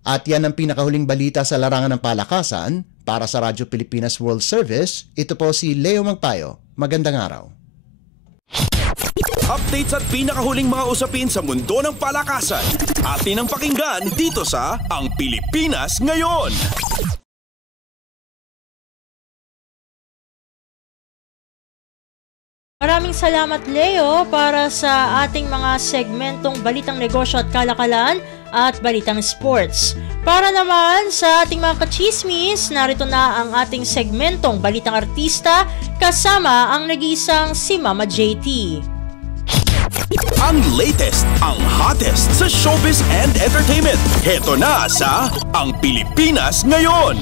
At yan ang pinakahuling balita sa larangan ng palakasan. Para sa Radyo Pilipinas World Service, ito po si Leo Magpayo. Magandang araw. Updates at pinakahuling mga usapin sa mundo ng palakasan. Atin ang pakinggan dito sa Ang Pilipinas Ngayon. Maraming salamat, Leo, para sa ating mga segmentong Balitang Negosyo at Kalakalan at Balitang Sports. Para naman sa ating mga kachismis, narito na ang ating segmentong Balitang Artista kasama ang nag-iisang si Mama JT. Ang latest, ang hottest sa showbiz and entertainment. Heto na sa Ang Pilipinas Ngayon.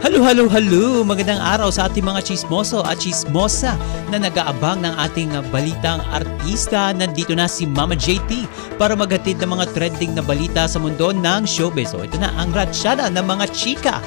Hello! Magandang araw sa ating mga chismoso at chismosa na nag-aabang ng ating balitang artista. Nandito na si Mama JT para maghatid ng mga trending na balita sa mundo ng showbiz. So ito na ang ratsyada ng mga chika.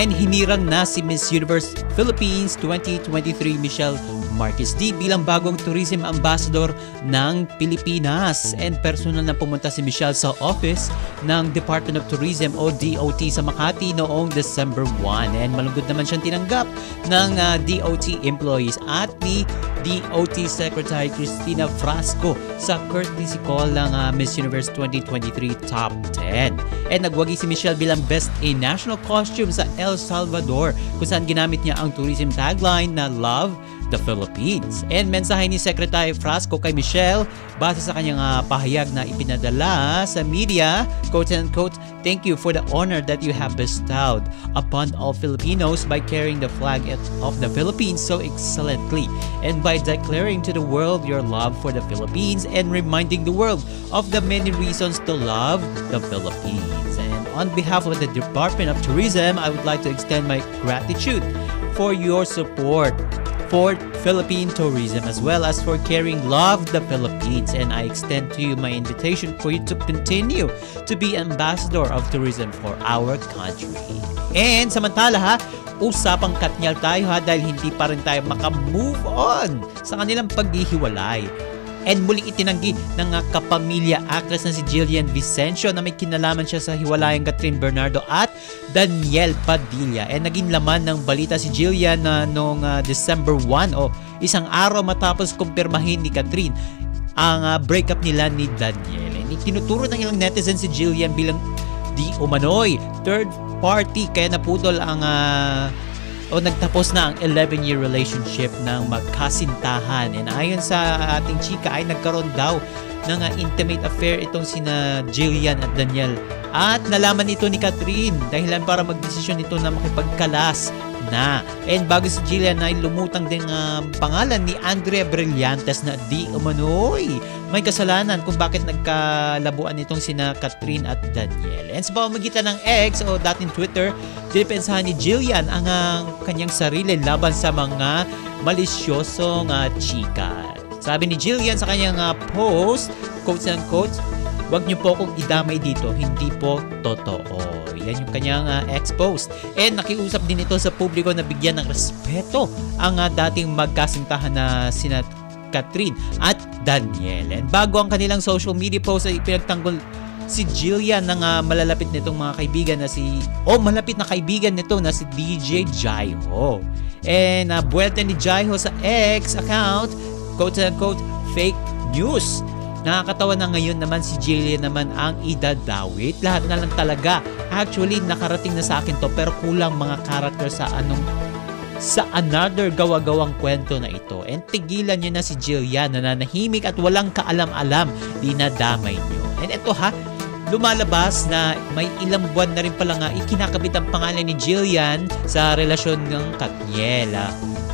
And hinirang na si Miss Universe Philippines 2023 Michelle Marquez D bilang bagong tourism ambassador ng Pilipinas. And personal na pumunta si Michelle sa office ng Department of Tourism o DOT sa Makati noong December 1. And malungkot naman siyang tinanggap ng DOT employees at ni DOT Secretary Cristina Frasco sa courtesy call ng Miss Universe 2023 Top 10. And nagwagi si Michelle bilang Best in National Costume sa El Salvador kung saan ginamit niya ang tourism tagline na Love the Philippines. And mensahe ni Secretary Frasco kay Michelle base sa kanyang pahayag na ipinadala sa media, quote and quote, "Thank you for the honor that you have bestowed upon all Filipinos by carrying the flag of the Philippines so excellently and by declaring to the world your love for the Philippines and reminding the world of the many reasons to love the Philippines." And on behalf of the Department of Tourism, I would like to extend my gratitude for your support for Philippine tourism as well as for carrying Love the Philippines, and I extend to you my invitation for you to continue to be ambassador of tourism for our country. And samantala usapang Katniel tayo dahil hindi pa rin tayo makamove on sa kanilang paghihiwalay. And muling itinanggi ng kapamilya actress na si Jillian Vicencio na may kinalaman siya sa hiwalayang Catherine Bernardo at Daniel Padilla. And naging laman ng balita si Jillian noong December 1 o isang araw matapos kumpirmahin ni Catherine ang breakup nila ni Daniel. And itinuturo ng ilang netizens si Jillian bilang di umano'y third party kaya naputol ang nagtapos na ang 11-year relationship ng magkasintahan. And ayon sa ating chika ay nagkaroon daw ng intimate affair itong sina Jillian at Daniel. At nalaman ito ni Catherine dahilan para magdesisyon ito na makipagkalas na. And bago si Jillian ay lumutang din ang pangalan ni Andrea Brillantes na di umano'y may kasalanan kung bakit nagkalabuan itong sina Catherine at Daniel. And sa pamamagitan ng X o dating Twitter, dinipensahan ni Jillian ang kanyang sarili laban sa mga malisyosong chika. Sabi ni Jillian sa kanyang post, quotes and quotes, "Huwag niyo po akong idamay dito, hindi po totoo." Yan yung kanyang ex-post. And nakiusap din ito sa publiko na bigyan ng respeto ang dating magkasintahan na sina Catherine at Daniel. And bago ang kanilang social media post ay pinagtanggol si Jillian ng malalapit nitong mga kaibigan na malapit na kaibigan nito na si DJ Jaiho. And buwelta ni Jaiho sa X account, quote unquote, "fake news." Nakakatawa na ngayon naman si Jillian naman ang idadawit. Lahat na lang talaga. Actually, nakarating na sa akin to pero kulang mga character sa another gawa-gawang kwento na ito. And tigilan nyo na si Jillian na nanahimik at walang kaalam-alam. Dinadamay nyo. And ito lumalabas na may ilang buwan na rin pala ikinakabit ang pangalan ni Jillian sa relasyon ng Katniel.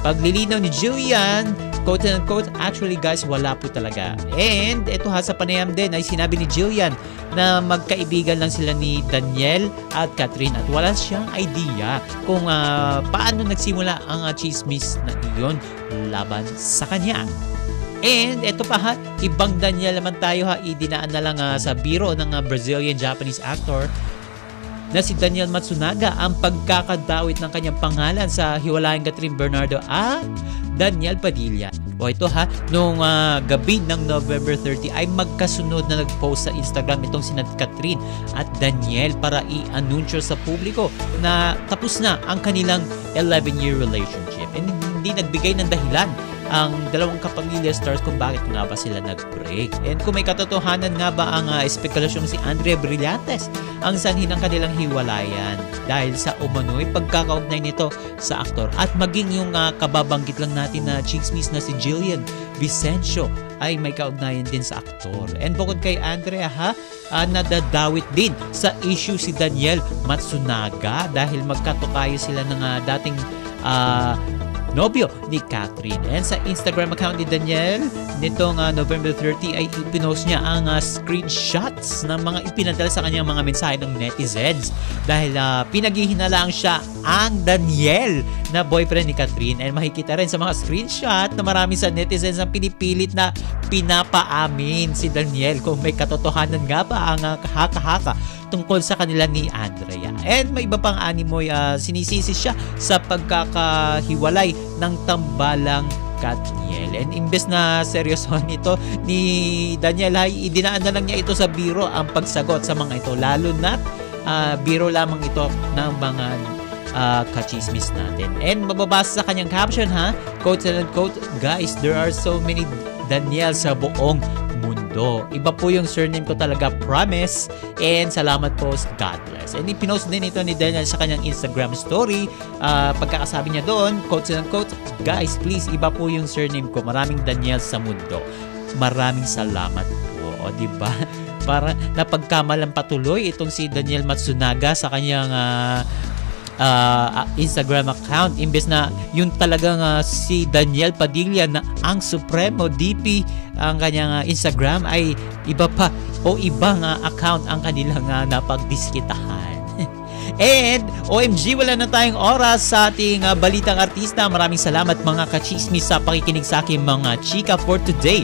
Paglilinaw ni Jillian, quote and quote, actually guys, wala po talaga. And ito sa panayam din ay sinabi ni Jillian na magkaibigan lang sila ni Daniel at Catherine at wala siyang idea kung paano nagsimula ang chismis na iyon laban sa kanya. And ito pa ibang Daniel naman tayo idinaan na lang sa biro ng Brazilian-Japanese actor na si Daniel Matsunaga ang pagkakadawit ng kanyang pangalan sa hiwalayang Catherine Bernardo at Daniel Padilla. O ito noong gabi ng November 30 ay magkasunod na nag-post sa Instagram itong sina Catherine at Daniel para i-anunsyo sa publiko na tapos na ang kanilang 11-year relationship. And hindi nagbigay ng dahilan ang dalawang kapamilya stars kung bakit nga ba sila nag-break. And kung may katotohanan nga ba ang espekulasyon si Andrea Brillantes ang sanhi ng kanilang hiwalayan dahil sa umano'y pagkakaugnay nito sa aktor at maging yung kababanggit lang natin na chismis na si Jillian Vicencio ay may kaugnayan din sa aktor. And bukod kay Andrea nadadawit din sa issue si Daniel Matsunaga dahil magkatukayo sila ng dating nobyo ni Catherine. And sa Instagram account ni Daniel, nitong November 30 ay ipinost niya ang screenshots ng mga ipinadala sa kanyang mga mensahe ng netizens dahil pinaghihinalaang siya ang Daniel na boyfriend ni Catherine. And makikita rin sa mga screenshot na marami sa netizens ang pinipilit na pinapaamin si Daniel kung may katotohanan nga ba ang haka-haka tungkol sa kanila ni Andrea. And may iba pang animoy sinisisi siya sa pagkakahiwalay ng tambalang Katniel. And imbes na seryosohan ito ni Daniel ay idinaan na lang niya ito sa biro ang pagsagot sa mga ito, lalo na biro lamang ito ng mga kachismis natin. And mababasa sa kanyang caption quote and quote, guys, there are so many Daniel sa buong mundo. Iba po yung surname ko talaga, promise. And salamat po, God bless. And ipinost din ito ni Daniel sa kanyang Instagram story. Pagkakasabi niya doon, quote and quote, guys, please, iba po yung surname ko. Maraming Daniel sa mundo. Maraming salamat po. O, diba? Para napagkamalang patuloy itong si Daniel Matsunaga sa kanyang Instagram account, imbes na yung talagang si Daniel Padilla na ang Supremo DP ang kanyang Instagram ay iba pa o ibang account ang kanilang napagdiskitahan. And OMG, wala na tayong oras sa ating balitang artista. Maraming salamat mga kachismis sa pakikinig sa aking mga chika for today.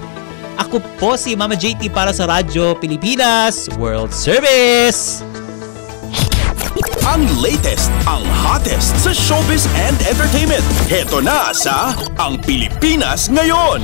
Ako po si Mama JT para sa Radyo Pilipinas World Service. Ang latest, ang hottest sa showbiz and entertainment. Heto na sa Ang Pilipinas Ngayon.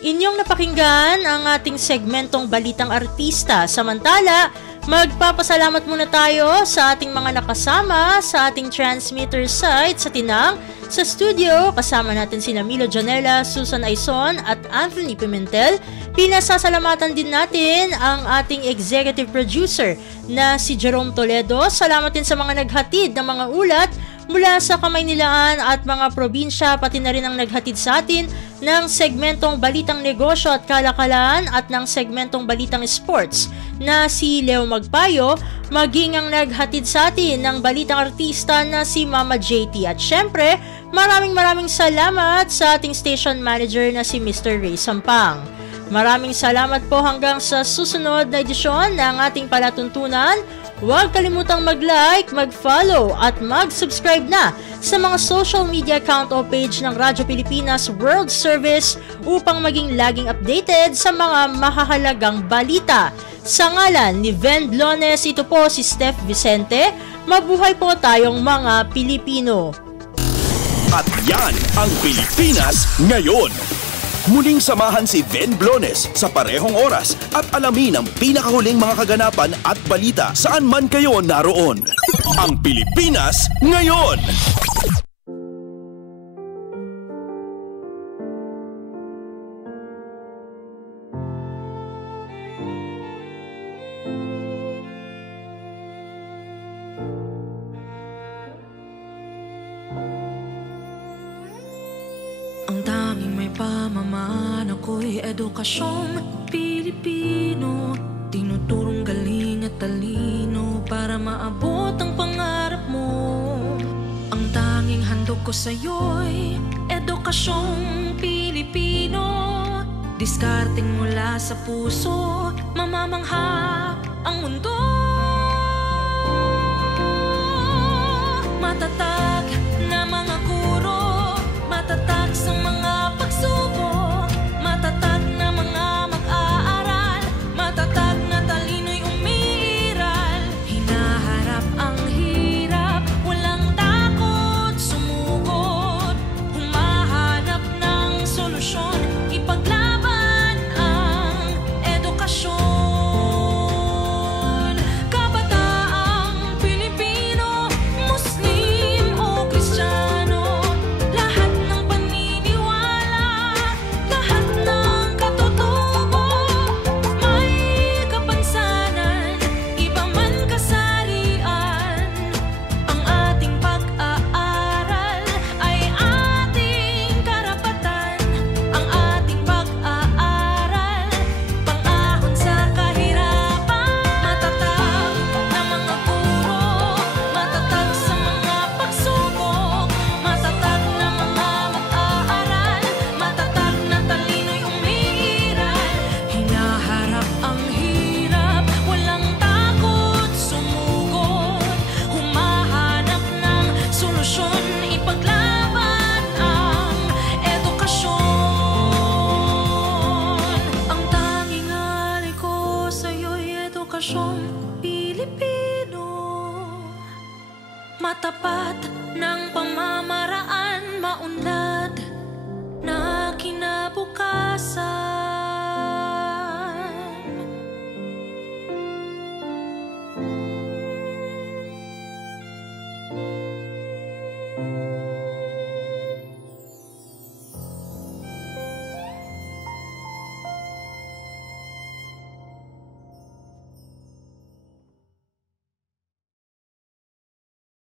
Inyong napakinggan ang ating segmentong Balitang Artista. Samantala, magpapasalamat muna tayo sa ating mga nakasama sa ating transmitter site sa Tinang. Sa studio, kasama natin sina Milo Janela, Susan Aizon at Anthony Pimentel. Pinasasalamatan din natin ang ating executive producer na si Jerome Toledo. Salamat din sa mga naghatid ng mga ulat mula sa Kamaynilaan at mga probinsya, pati na rin ang naghatid sa atin ng segmentong Balitang Negosyo at Kalakalan at ng segmentong Balitang Sports na si Leo Magpayo, maging ang naghatid sa atin ng Balitang Artista na si Mama JT. At syempre, maraming salamat sa ating station manager na si Mr. Ray Sampang. Maraming salamat po hanggang sa susunod na edisyon ng ating palatuntunan. Huwag kalimutang mag-like, mag-follow at mag-subscribe na sa mga social media account o page ng Radyo Pilipinas World Service upang maging laging updated sa mga mahahalagang balita. Sa ngalan ni Ven Blones, ito po si Steph Vicente. Mabuhay po tayong mga Pilipino. At yan ang Pilipinas Ngayon. Muling samahan si Ven Blones sa parehong oras at alamin ang pinakahuling mga kaganapan at balita saan man kayo naroon. Ang Pilipinas Ngayon! Pamaman ako'y edukasyong Pilipino, tinuturong galing at talino para maabot ang pangarap mo. Ang tanging handog ko sa'yo'y edukasyong Pilipino, diskarteng mula sa puso, mamamangha ang mundo. Matatag na mga guro, matatag sa mga pagsubok, matatag na mga mag-aaral, matatag na talino'y umiiral. Hinaharap ang hirap, walang takot sumugod, humahanap ng solusyon, ipaglaban ang edukasyon. Kabataan matapat ng pamamaraan.